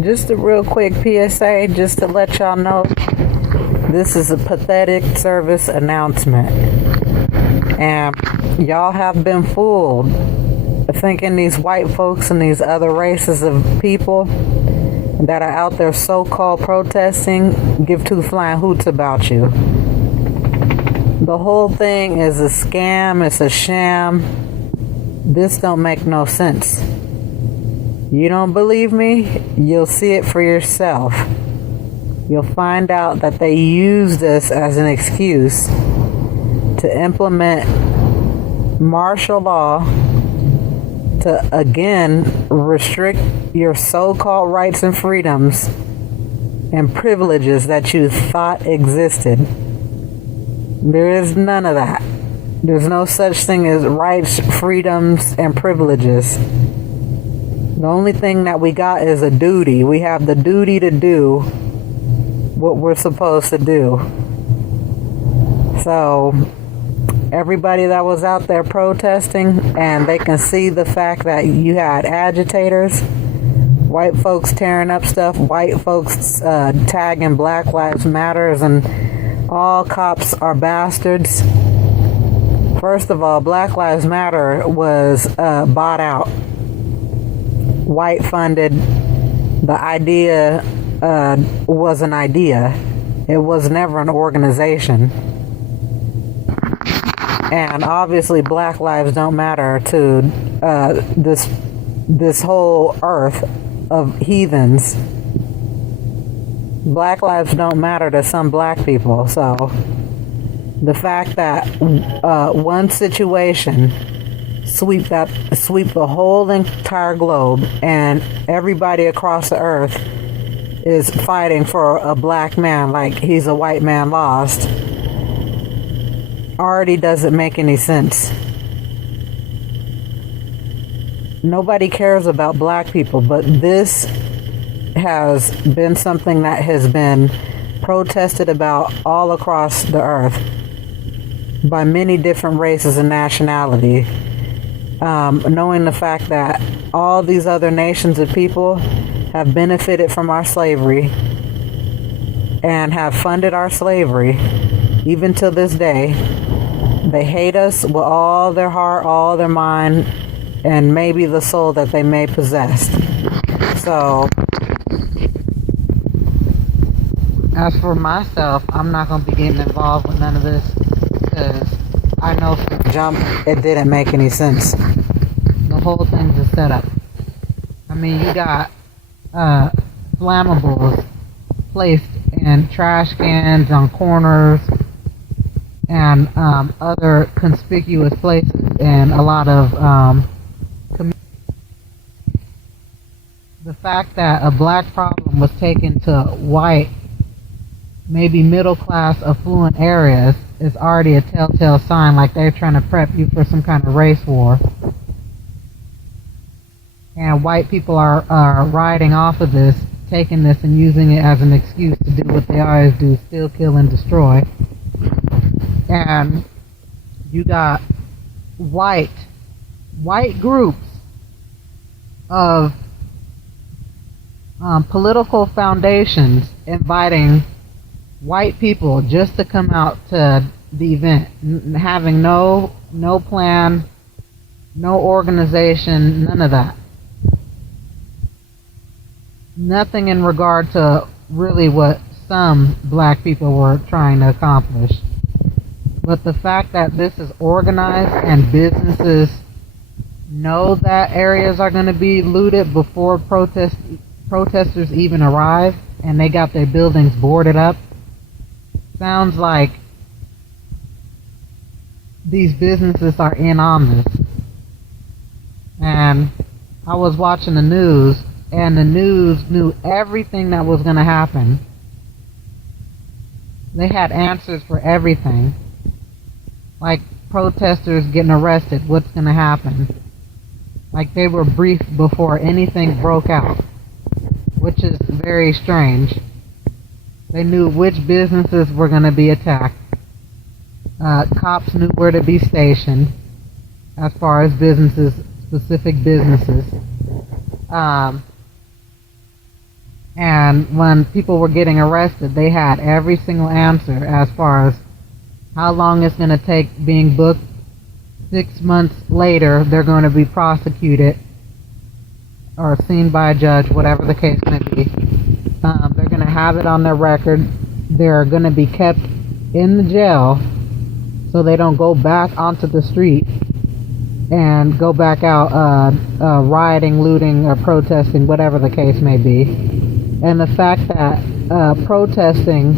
Just a real quick PSA, just to let y'all know, this is a pathetic service announcement. And y'all have been fooled thinking these white folks and these other races of people that are out there so-called protesting give two flying hoots about you. The whole thing is a scam, it's a sham. This don't make no sense. You don't believe me? You'll see it for yourself. You'll find out that they use this as an excuse to implement martial law to again restrict your so-called rights and freedoms and privileges that you thought existed. There is none of that. There's no such thing as rights, freedoms, and privileges. The only thing that we got is a duty. We have the duty to do what we're supposed to do. So, everybody that was out there protesting, and they can see the fact that you had agitators, white folks tearing up stuff, white folks tagging Black Lives Matters, and all cops are bastards. First of all, Black Lives Matter was bought out. White funded. The idea was an idea. It was never an organization. And obviously Black lives don't matter to this whole earth of heathens. Black lives don't matter to some black people. So the fact that one situation sweep the whole entire globe and everybody across the earth is fighting for a black man like he's a white man lost already doesn't make any sense. Nobody cares about black people, but this has been something that has been protested about all across the earth by many different races and nationality. Knowing the fact that all these other nations of people have benefited from our slavery and have funded our slavery even till this day. They hate us with all their heart, all their mind, and maybe the soul that they may possess. So, as for myself, I'm not going to be getting involved with none of this because I know from the jump it didn't make any sense. The whole thing's a setup. I mean, you got flammables placed in trash cans on corners and other conspicuous places in a lot of the fact that a black problem was taken to white, maybe middle class affluent areas is already a telltale sign, like they're trying to prep you for some kind of race war. And white people are riding off of this, taking this and using it as an excuse to do what they always do, steal, kill, and destroy. And you got white groups of political foundations inviting white people just to come out to the event, having no plan, no organization, none of that. Nothing in regard to really what some black people were trying to accomplish. But the fact that this is organized and businesses know that areas are going to be looted before protesters even arrive, and they got their buildings boarded up, sounds like these businesses are in on this. And I was watching the news, and the news knew everything that was going to happen. They had answers for everything. Like protesters getting arrested, what's going to happen? Like they were briefed before anything broke out, which is very strange. They knew which businesses were going to be attacked. Cops knew where to be stationed as far as businesses, specific businesses. And when people were getting arrested, they had every single answer as far as how long it's going to take being booked. 6 months later, they're going to be prosecuted or seen by a judge, whatever the case may be. They're going to have it on their record. They're going to be kept in the jail so they don't go back onto the street and go back out rioting, looting, or protesting, whatever the case may be. And the fact that protesting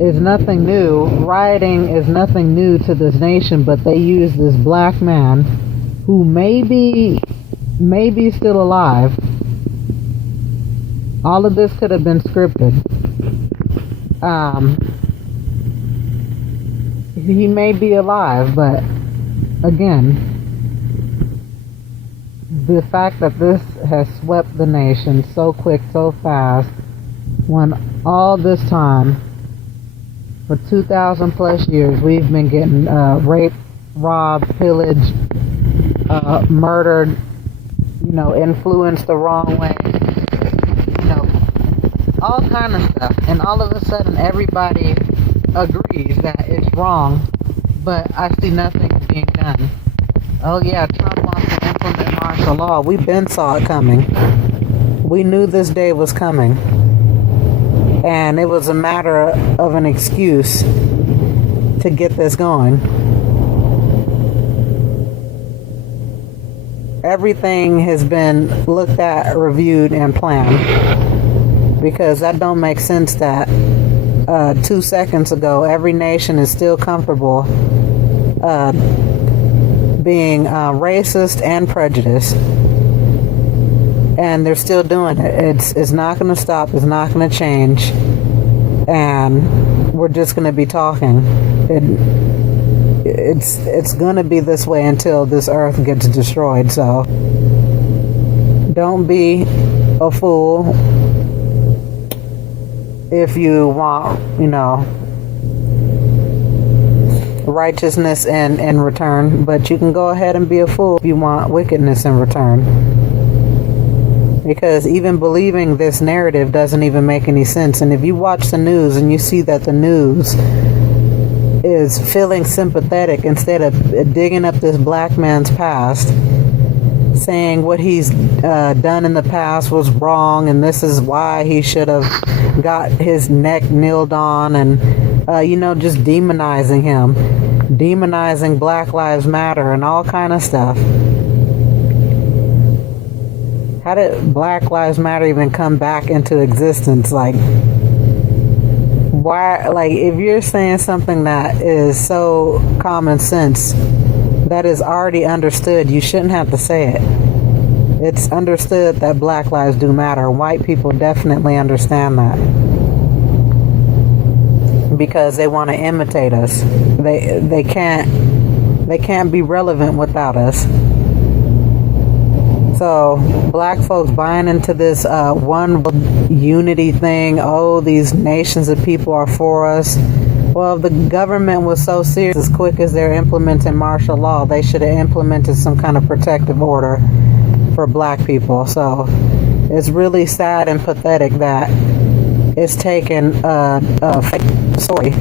is nothing new, rioting is nothing new to this nation, but they use this black man who may be still alive. All of this could have been scripted. He may be alive, but again, the fact that this has swept the nation so quick, so fast, when all this time, for 2,000 plus years, we've been getting raped, robbed, pillaged, murdered, influenced the wrong way, all kind of stuff. And all of a sudden, everybody agrees that it's wrong, but I see nothing being done. Oh yeah, Trump wants to implement martial law. We been saw it coming. We knew this day was coming. And it was a matter of an excuse to get this going. Everything has been looked at, reviewed, and planned. Because that don't make sense that 2 seconds ago, every nation is still comfortable being racist and prejudiced, and they're still doing it. It's not going to stop. It's not going to change, and we're just going to be talking. It's going to be this way until this earth gets destroyed. So don't be a fool if you want, righteousness in return, but you can go ahead and be a fool if you want wickedness in return. Because even believing this narrative doesn't even make any sense. And if you watch the news and you see that the news is feeling sympathetic instead of digging up this black man's past, saying what he's done in the past was wrong and this is why he should have got his neck kneeled on, and just demonizing him, demonizing Black Lives Matter and all kind of stuff. How did Black Lives Matter even come back into existence? Like, why? Like, if you're saying something that is so common sense, that is already understood, you shouldn't have to say it. It's understood that Black lives do matter. White people definitely understand that, because they want to imitate us. They can't be relevant without us. So black folks buying into this one unity thing. Oh, these nations of people are for us. Well, if the government was so serious, as quick as they're implementing martial law, they should have implemented some kind of protective order for black people. So it's really sad and pathetic that it's taken a fake story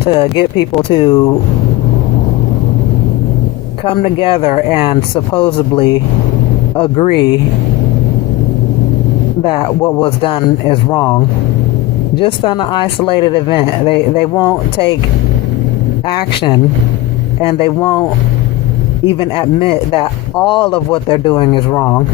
to get people to come together and supposedly agree that what was done is wrong. Just on an isolated event. They won't take action, and they won't even admit that all of what they're doing is wrong.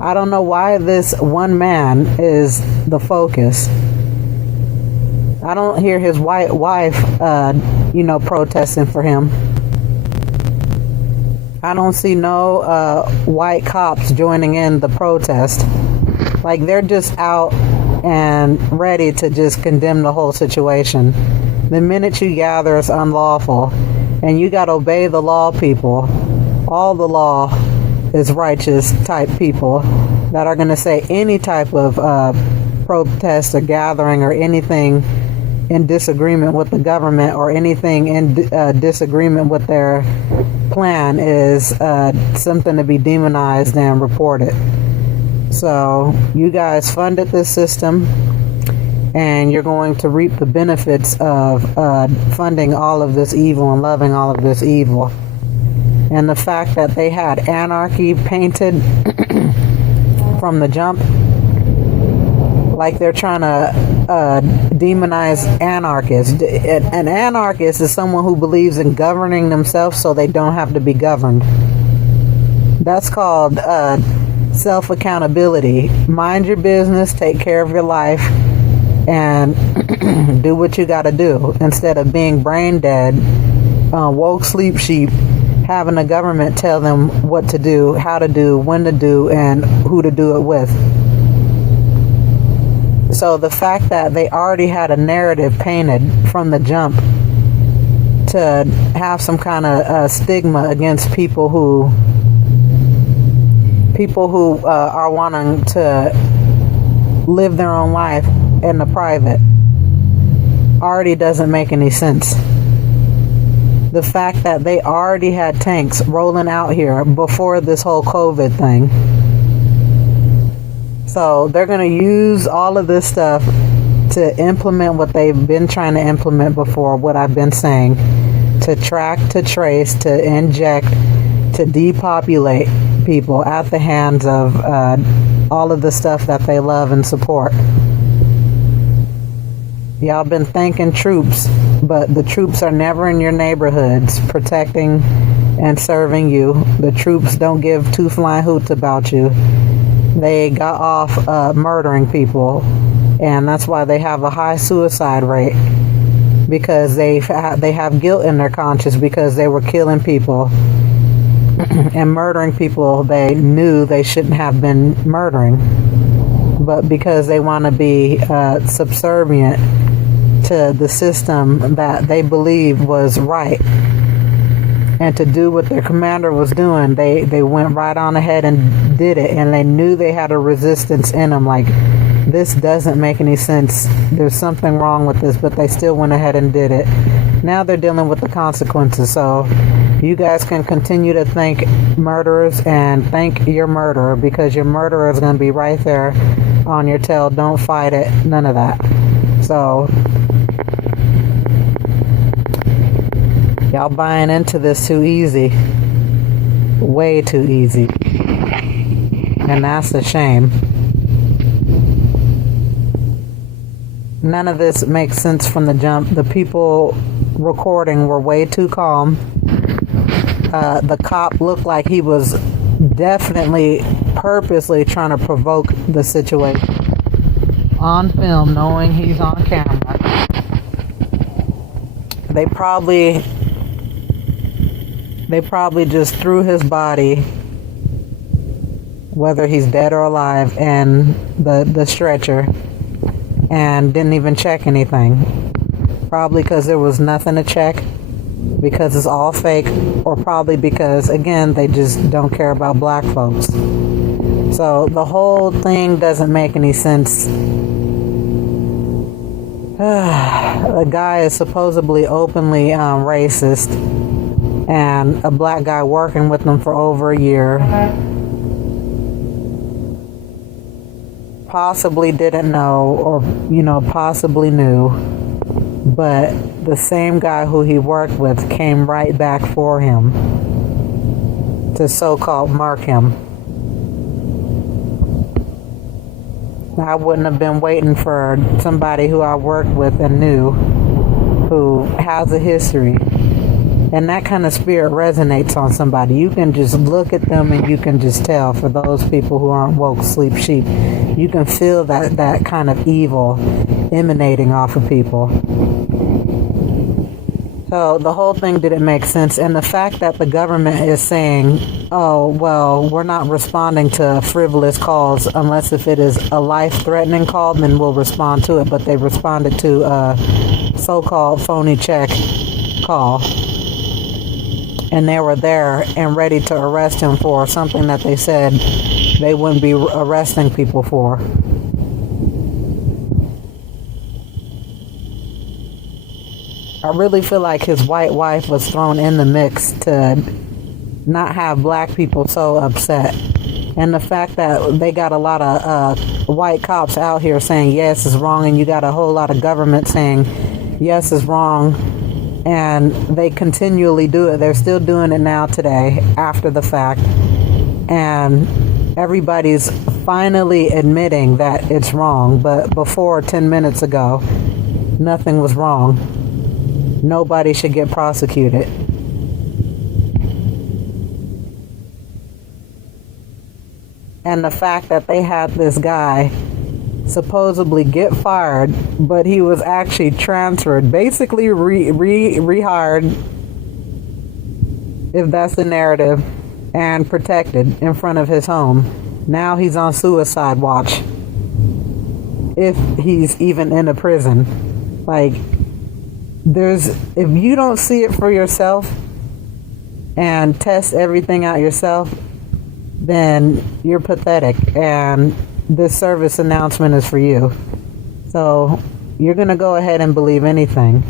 I don't know why this one man is the focus. I don't hear his white wife, protesting for him. I don't see no white cops joining in the protest. Like, they're just out and ready to just condemn the whole situation. The minute you gather, it's unlawful. And you got to obey the law, people. All the law is righteous type people that are going to say any type of protest or gathering or anything in disagreement with the government or anything in disagreement with their plan is something to be demonized and reported. So you guys funded this system, and you're going to reap the benefits of funding all of this evil and loving all of this evil. And the fact that they had anarchy painted from the jump, like they're trying to demonize anarchists. An anarchist is someone who believes in governing themselves so they don't have to be governed. That's called self-accountability. Mind your business, take care of your life, and do what you got to do instead of being brain dead, woke sleep sheep, having the government tell them what to do, how to do, when to do, and who to do it with. So the fact that they already had a narrative painted from the jump to have some kind of stigma against people who are wanting to live their own life in the private already doesn't make any sense. The fact that they already had tanks rolling out here before this whole COVID thing. So they're going to use all of this stuff to implement what they've been trying to implement before, what I've been saying, to track, to trace, to inject, to depopulate people at the hands of all of the stuff that they love and support. Y'all been thanking troops, but the troops are never in your neighborhoods protecting and serving you. The troops don't give two flying hoots about you. They got off murdering people, and that's why they have a high suicide rate, because they have guilt in their conscience because they were killing people and murdering people they knew they shouldn't have been murdering, but because they want to be subservient to the system that they believe was right and to do what their commander was doing, they went right on ahead and did it, and they knew they had a resistance in them, like, this doesn't make any sense, there's something wrong with this, but they still went ahead and did it. Now they're dealing with the consequences. So you guys can continue to thank murderers and thank your murderer, because your murderer is going to be right there on your tail. Don't fight it, none of that. So y'all buying into this too easy, way too easy, and that's a shame. None of this makes sense from the jump. The people recording were way too calm. The cop looked like he was definitely purposely trying to provoke the situation on film, knowing he's on camera. They probably just threw his body, whether he's dead or alive, in the stretcher and didn't even check anything. Probably because there was nothing to check, because it's all fake, or probably because, again, they just don't care about black folks. So the whole thing doesn't make any sense. The guy is supposedly openly racist, and a black guy working with them for over a year possibly didn't know, or possibly knew, but the same guy who he worked with came right back for him to so-called murk him. I wouldn't have been waiting for somebody who I worked with and knew, who has a history. And that kind of spirit resonates on somebody. You can just look at them and you can just tell, for those people who aren't woke sleep sheep, you can feel that kind of evil emanating off of people. So the whole thing didn't make sense. And the fact that the government is saying, oh, well, we're not responding to frivolous calls unless if it is a life-threatening call, then we'll respond to it. But they responded to a so-called phony check call. And they were there and ready to arrest him for something that they said they wouldn't be arresting people for. I really feel like his white wife was thrown in the mix to not have black people so upset. And the fact that they got a lot of white cops out here saying yes is wrong, and you got a whole lot of government saying yes is wrong, and they continually do it. They're still doing it now today after the fact, and everybody's finally admitting that it's wrong. But before 10 minutes ago, nothing was wrong. Nobody should get prosecuted. And the fact that they had this guy supposedly get fired, but he was actually transferred, basically rehired, if that's the narrative, and protected in front of his home. Now he's on suicide watch, if he's even in a prison. Like, if you don't see it for yourself and test everything out yourself, then you're pathetic, and this service announcement is for you. So you're going to go ahead and believe anything.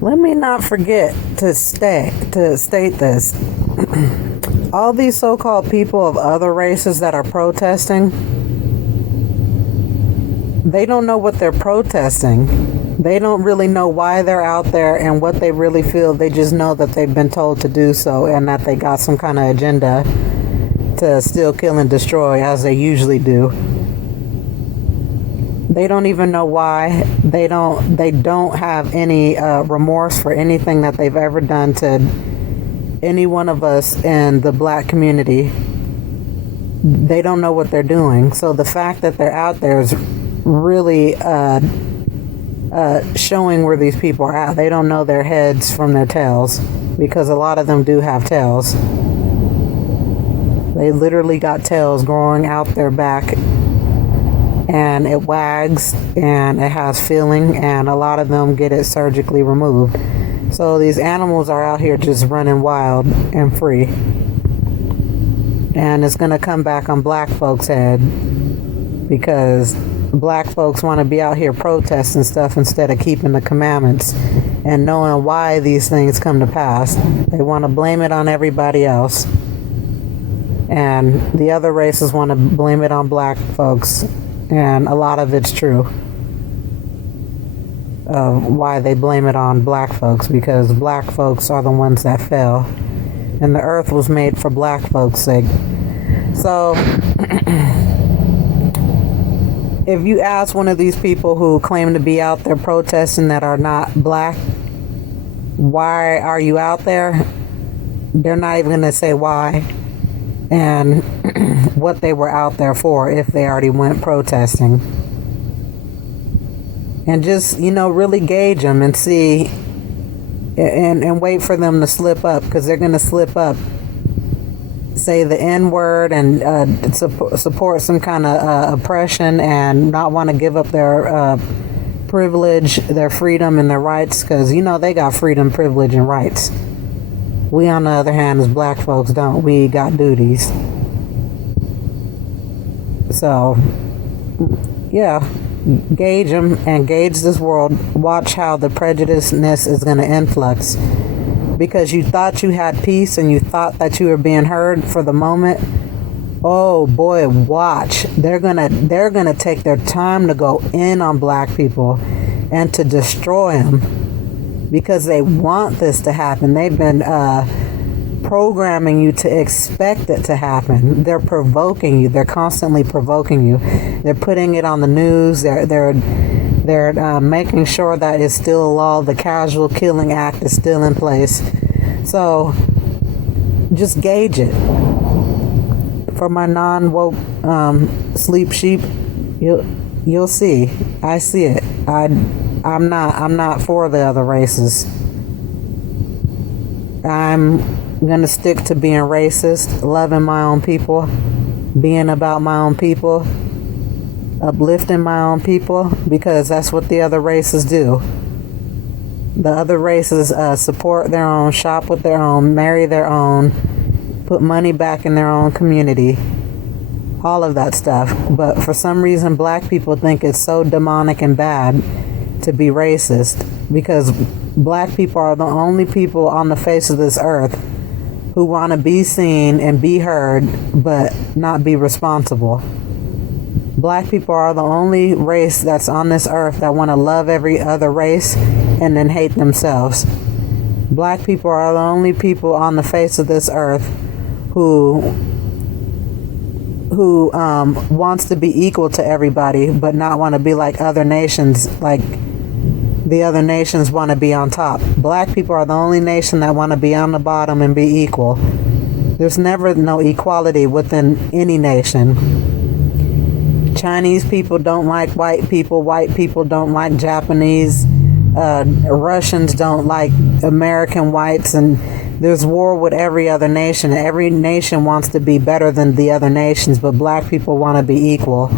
Let me not forget to state this. All these so-called people of other races that are protesting, they don't know what they're protesting. They don't really know why they're out there and what they really feel. They just know that they've been told to do so, and that they got some kind of agenda to steal, kill, and destroy, as they usually do. They don't even know why. They don't have any remorse for anything that they've ever done to any one of us in the black community. They don't know what they're doing. So the fact that they're out there is really showing where these people are at. They don't know their heads from their tails, because a lot of them do have tails. They literally got tails growing out their back, and it wags and it has feeling, and a lot of them get it surgically removed. So these animals are out here just running wild and free, and it's going to come back on black folks' head, because black folks want to be out here protesting stuff instead of keeping the commandments and knowing why these things come to pass. They want to blame it on everybody else, and the other races want to blame it on black folks, and a lot of it's true of why they blame it on black folks, because black folks are the ones that fell, and the earth was made for black folks' sake. So if you ask one of these people who claim to be out there protesting that are not black, why are you out there? They're not even going to say why and what they were out there for, if they already went protesting. And just, really gauge them and see and wait for them to slip up, because they're going to slip up, say the N-word, and support some kind of oppression, and not want to give up their privilege, their freedom, and their rights, because they got freedom, privilege, and rights. We, on the other hand, as black folks, don't. We got duties. So yeah, gauge them and gauge this world. Watch how the prejudiceness is going to influx, because you thought you had peace and you thought that you were being heard for the moment. Oh boy, watch. They're gonna take their time to go in on black people and to destroy them, because they want this to happen. They've been programming you to expect it to happen. They're provoking you. They're constantly provoking you. They're putting it on the news. They're making sure that it's still a law. The Casual Killing Act is still in place. So just gauge it. For my non-woke sleep sheep, you'll see. I see it. I'm not for the other races. I'm gonna stick to being racist, loving my own people, being about my own people, uplifting my own people, because that's what the other races do. The other races support their own, shop with their own, marry their own, put money back in their own community, all of that stuff. But for some reason, black people think it's so demonic and bad to be racist. because black people are the only people on the face of this earth who want to be seen and be heard but not be responsible. Black people are the only race that's on this earth that want to love every other race and then hate themselves. Black people are the only people on the face of this earth who wants to be equal to everybody but not want to be like other nations, like the other nations want to be on top. Black people are the only nation that want to be on the bottom and be equal. There's never no equality within any nation. Chinese people don't like white people don't like Japanese, Russians don't like American whites, and there's war with every other nation. Every nation wants to be better than the other nations, but black people want to be equal,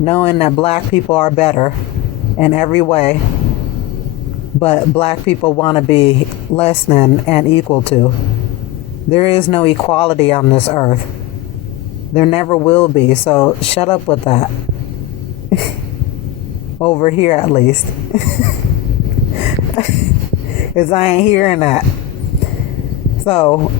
knowing that black people are better in every way, but black people want to be less than and equal to. There is no equality on this earth. There never will be, so shut up with that. Over here, at least. Because I ain't hearing that. So,